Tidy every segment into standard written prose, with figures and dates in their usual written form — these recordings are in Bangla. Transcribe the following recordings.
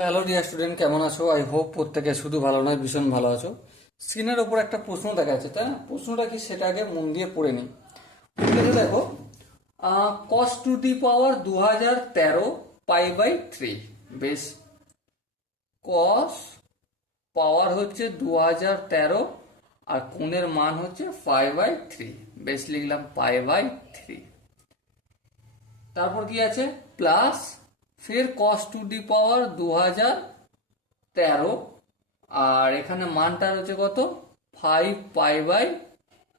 হ্যালো ডিয়ার স্টুডেন্ট, কেমন আছো? আই হোপ প্রত্যেকে শুধু ভালো নয়, ভীষণ ভালো আছো। স্ক্রিনের ওপর একটা প্রশ্ন দেখা যাচ্ছে, তাই না? প্রশ্নটা কি সেটা আগে মন দিয়ে পড়ে নিই। উত্তরে দেখো, কস টু দি পাওয়ার 2013 পাই/3। বেশ, কস পাওয়ার হচ্ছে 2013 আর কোণের মান হচ্ছে পাই/3। বেশ, লিখলাম পাই/3। তারপর কি আছে? প্লাস, ফের কস টু দি পাওয়ার 2013, আর এখানে মানটা হচ্ছে কত? 5 পাই/,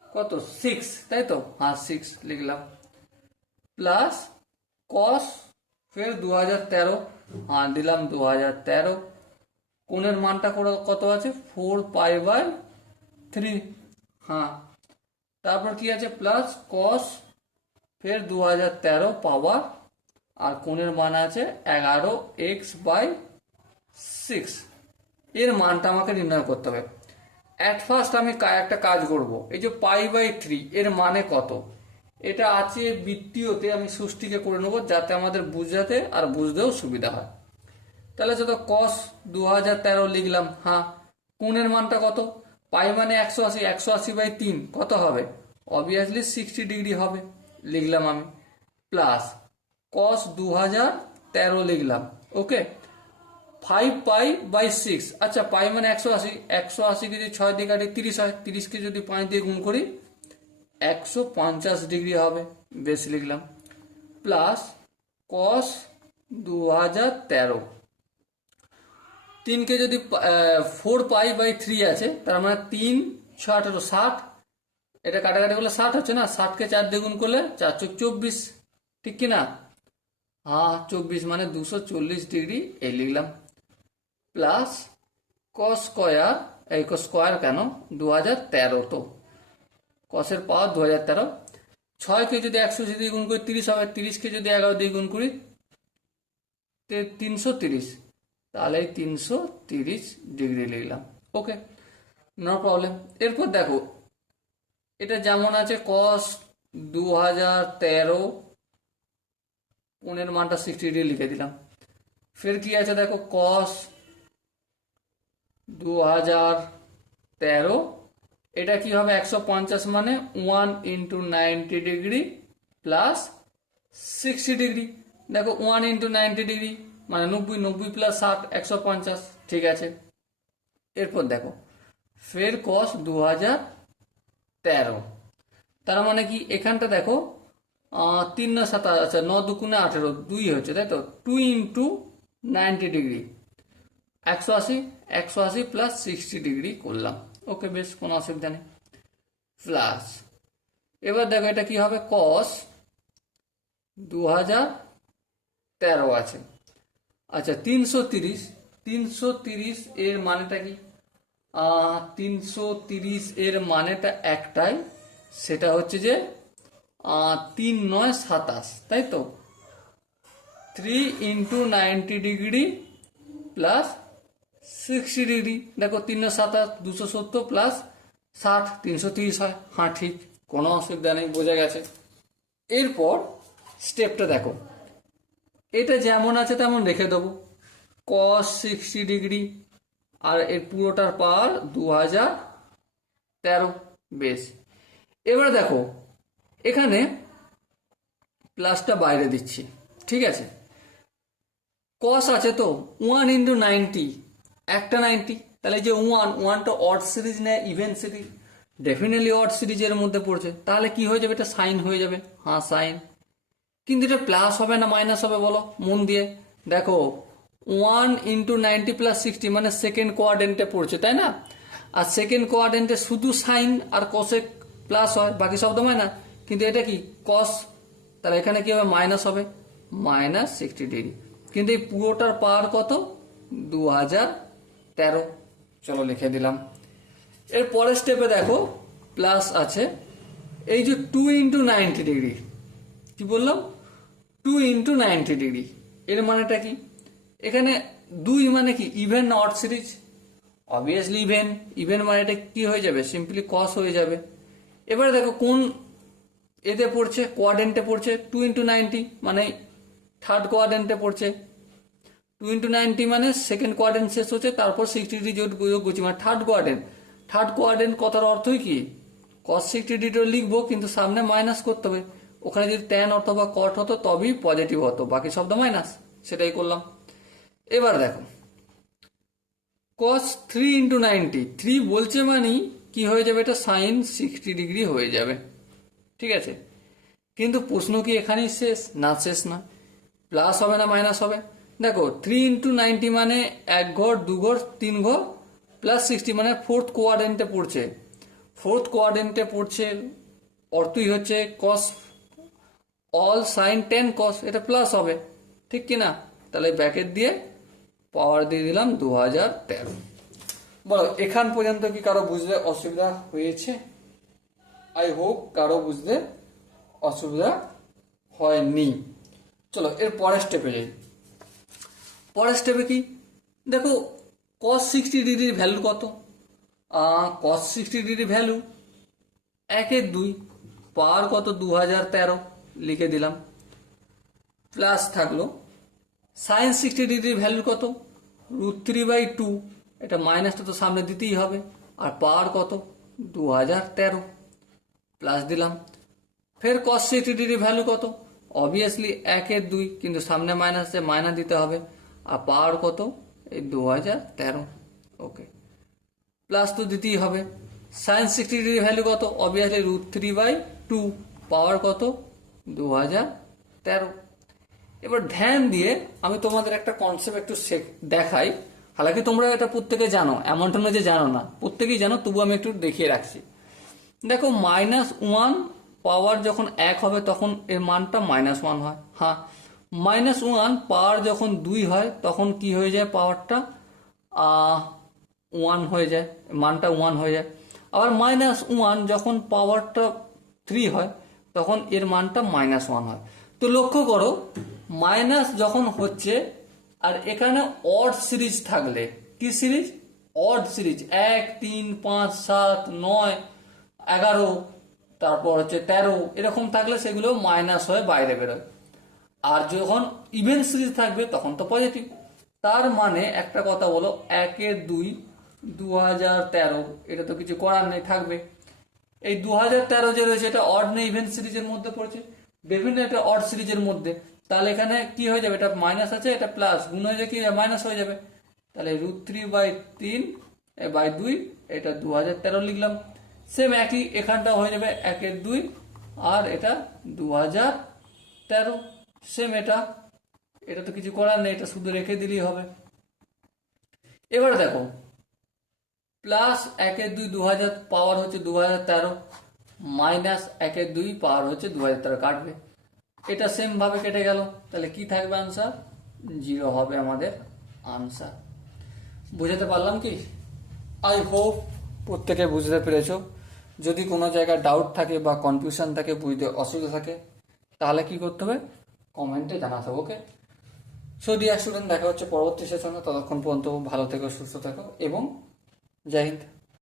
কত, 6, তাই তো? হ্যাঁ, 6 লিখলাম। প্লাস কস, ফের 2013, হ্যাঁ দিলাম 2013, কোণের মানটা কত আছে? 4 পাই/3। হ্যাঁ, তারপর কি আছে? প্লাস কস, ফের 2013 পাওয়ার, আর কোণের মান আছে 11x/6। এর মানটা আমাকে নির্ণয় করতে হবে। অ্যাট ফার্স্ট আমি একটা কাজ করব, এই যে পাই/3 এর মানে কত, এটা আছে বৃত্তীয়তে, আমি ষষ্ঠীকে করে নেবো যাতে আমাদের বুঝাতে আর বুঝতেও সুবিধা হয়। তাহলে যত কস 2013 লিখলাম। হ্যাঁ, কোণের মানটা কত? পাই মানে 180, 180/3 কত হবে? অবভিয়াসলি 60 ডিগ্রি হবে, লিখলাম আমি। প্লাস কস 2013 লিখলাম। ওকে, 5 পাই/6। আচ্ছা, পাই মানে 180, 180কে যদি 6 দিয়ে কাটি 30 হয়, 30কে যদি 5 দিয়ে গুণ করি 150 ডিগ্রি হবে। বেশ, লিখলাম। প্লাস কস 2013, 3কে যদি 4 পাই/3 আছে, তার মানে 3 6 18 60, এটা কাটাকাটি করলে 60 হচ্ছে না? 60কে 4 দিয়ে গুণ করলে 4 × 24, ঠিক কি না? হ্যাঁ, 24 মানে 240 ডিগ্রি, এই লিখলাম। প্লাস কস স্কোয়ার, এই স্কোয়ার কেন, 2013 তো, কসের পাওয়ার 2013। 6কে যদি 180 দিয়ে গুণ করি 30 হবে, 30কে যদি 11 দিয়ে গুণ করি 330, তাহলে 330 ডিগ্রি লিখলাম। ওকে, নো প্রবলেম। এরপর দেখো, এটা যেমন আছে কস 2013, কোণের মানটা 60 ডিগ্রি লিখে দিলাম। ফের কি আছে দেখো, কস 2013, এটা কি হবে? 150 মানে 1 × 90 ডিগ্রি প্লাস 60 ডিগ্রি। দেখো 1 × 90 ডিগ্রি মানে 90, 90 প্লাস 60, 150, ঠিক আছে। এরপর দেখো, ফের কস 2013, তার মানে কি এখানটা দেখো, 3 × 7, আচ্ছা 9 × 2 = 18, 2 হচ্ছে, তাই তো? 2 × 90 ডিগ্রি, 180, 180 প্লাস 60 ডিগ্রি করলাম। ওকে, বেশ, কোনো অসুবিধা নেই। প্লাস এবার দেখো এটা কি হবে? কস 2013 আছে, আচ্ছা 330, 330 এর মানেটা কি? 330 এর মানেটা একটাই, সেটা হচ্ছে যে 3 × 9 = 27, তাই তো? 3 × 90 ডিগ্রি প্লাস 60 ডিগ্রি। দেখো 3 × 7 = 270 প্লাস 60 330 হয়। হ্যাঁ, ঠিক, কোনো অসুবিধা নেই, বোঝা গেছে। এরপর স্টেপটা দেখো, এটা যেমন আছে তেমন রেখে দেবো, কস 60 ডিগ্রি, আর এর পুরোটার পাওয়ার 2013। বেশ, এবারে দেখো এখানে প্লাসটা বাইরে দিচ্ছি, ঠিক আছে? কস আছে তো, 1 × 90, একটা 90, তাহলে যে ওয়ানটা অড সিরিজ নেয় ইভেন সিরিজ, ডেফিনেটলি অড সিরিজের মধ্যে পড়ছে, তাহলে কি হয়ে যাবে? এটা সাইন হয়ে যাবে। হ্যাঁ, সাইন। কিন্তু এটা প্লাস হবে না মাইনাস হবে, বলো মন দিয়ে। দেখো 1 × 90 প্লাস 60 মানে সেকেন্ড কোয়াড্রেন্টে পড়ছে, তাই না? আর সেকেন্ড কোয়াড্রেন্টে শুধু সাইন আর কসে প্লাস হয়, বাকি শব্দ হয় না। কিন্তু এটা কি কস, তাহলে এখানে কি হবে? মাইনাস হবে, -60 ডিগ্রি। কিন্তু এই পুরোটার পাওয়ার কত? 2013। চলো লিখে দিলাম। এর পরের স্টেপে দেখো প্লাস আছে, এই যে 2 × 90 ডিগ্রি, কি বললাম? 2 × 90 ডিগ্রি, এর মানেটা কি? এখানে 2 মানে কি, ইভেন না odd series? Obviously even. Even মানে এটা কি হয়ে যাবে? সিম্পলি কস হয়ে যাবে। এবারে দেখো কোন এতে পড়ছে, কোয়াড্রেন্টে পড়ছে, 2 × 90 মানে থার্ড কোয়াড্রেন্টে পড়ছে। 2 × 90 মানে সেকেন্ড কোয়াড্রেন্ট শেষ হচ্ছে, তারপর 60 ডিগ্রি যোগ করছি, মানে থার্ড কোয়াড্রেন্ট। থার্ড কোয়াড্রেন্ট কথার অর্থই কি, cos 60 ডিগ্রি লিখবো কিন্তু সামনে মাইনাস করতে হবে। ওখানে যদি ট্যান অথবা কট হতো তবেই পজিটিভ হতো, বাকি শব্দ মাইনাস, সেটাই করলাম। এবার দেখো cos 3 × 90, 3 বলছে মানে কি হয়ে যাবে, এটা sin 60 ডিগ্রি হয়ে যাবে, ঠিক আছে। কিন্তু প্রশ্ন কি এখানেই শেষ? না, শেষ না। প্লাস হবে না মাইনাস হবে? দেখো 3 × 90 মানে 1 ঘর 2 ঘর 3 ঘর প্লাস 60 মানে ফোর্থ কোয়াড্রেন্টে পড়ছে। ফোর্থ কোয়াড্রেন্টে পড়ছে অর্থই হচ্ছে cos অল সাইন 10 cos, এটা প্লাস হবে, ঠিক কি না? তাহলে ব্র্যাকেট দিয়ে পাওয়ার দিয়ে দিলাম 2013। বলো এখান পর্যন্ত কি কারো বুঝতে অসুবিধা হয়েছে? আই হোপ কারো বুঝতে অসুবিধা হয়নি। চলো এর পরের স্টেপে যাই। পরের স্টেপে কি দেখো, cos 60 ডিগ্রির ভ্যালু কত? cos 60 ডিগ্রি ভ্যালু 1/2 পাওয়ার কত, 2013 লিখে দিলাম। প্লাস থাকলো sin 60 ডিগ্রির ভ্যালু কত, √3/2, এটা মাইনাসটা তো সামনে দিতেই হবে, আর পাওয়ার কত, 2013 প্লাস দিলাম। ফের cos 60 ডিগ্রি ভ্যালু কত, অবভিয়াসলি 1/2, কিন্তু সামনে মাইনাস আছে, মাইনাস দিতে হবে, আর পাওয়ার কত, এই 2013, ওকে প্লাস তো দিতেই হবে। sin 60 ডিগ্রি ভ্যালু কত, অবভিয়াসলি √3/2, পাওয়ার কত, 2013। এবার ধ্যান দিয়ে আমি তোমাদের একটা কনসেপ্ট একটু দেখাই, হালাকি তোমরা এটা প্রত্যেকে জানো, এমনটা নয় যে জানো না, প্রত্যেকেই জানো, তবু আমি একটু দেখিয়ে রাখছি। দেখো -1 পাওয়ার যখন 1 হবে তখন এর মানটা -1 হয়। হ্যাঁ, -1 পাওয়ার যখন 2 হয় তখন কি হয়ে যায়, পাওয়ারটা 1 হয়ে যায়, মানটা 1 হয়ে যায়। আবার -1 যখন পাওয়ারটা 3 হয় তখন এর মানটা -1 হয়। তো লক্ষ্য করো, মাইনাস যখন হচ্ছে আর এখানে অড সিরিজ থাকলে, কি সিরিজ, অড সিরিজ, 1 3 5 7 9 11, তারপর হচ্ছে 13, এরকম থাকলে সেগুলো মাইনাস হয়ে বাইরে বেরোয়। আর যখন ইভেন সিরিজ থাকবে তখন তো পজিটিভ। তার মানে একটা কথা বলো, 1/2 2013, এটা তো কিছু করার নেই, থাকবে। এই 2013 যে রয়েছে এটা অড নেই ইভেন সিরিজের মধ্যে পড়ছে, বিভিন্ন একটা অড সিরিজের মধ্যে, তাহলে এখানে কি হয়ে যাবে, এটা মাইনাস আছে, এটা প্লাস, গুণ হয়ে যায় কি মাইনাস হয়ে যাবে, তাহলে √3/3/2, এটা 2013 লিখলাম। সেম একই এখানটা হয়ে যাবে 1/2, আর এটা 2013, সেম এটা তো কিছু করার নেই, এটা শুধু রেখে দিলেই হবে। এবার দেখো প্লাস 1/2 2000 পাওয়ার হচ্ছে 2013, মাইনাস 1/2 পাওয়ার হচ্ছে 2013, কাটবে, এটা সেম ভাবে কেটে গেল, তাহলে কি থাকবে আনসার, 0 হবে আমাদের আনসার। বুঝাতে পারলাম কি? আই হোপ প্রত্যেকে বুঝতে পেরেছো। যদি কোনো জায়গায় ডাউট থাকে বা কনফিউশন থাকে, বুঝতে অসুবিধা থাকে, তাহলে কি করতে হবে, কমেন্টে জানাতে হবে। ওকে, সো ডিয়ার স্টুডেন্ট, দেখা হচ্ছে পরবর্তী সেশনে। ততক্ষণ পর্যন্ত ভালো থেকো, সুস্থ থেকো এবং জয় হিন্দ।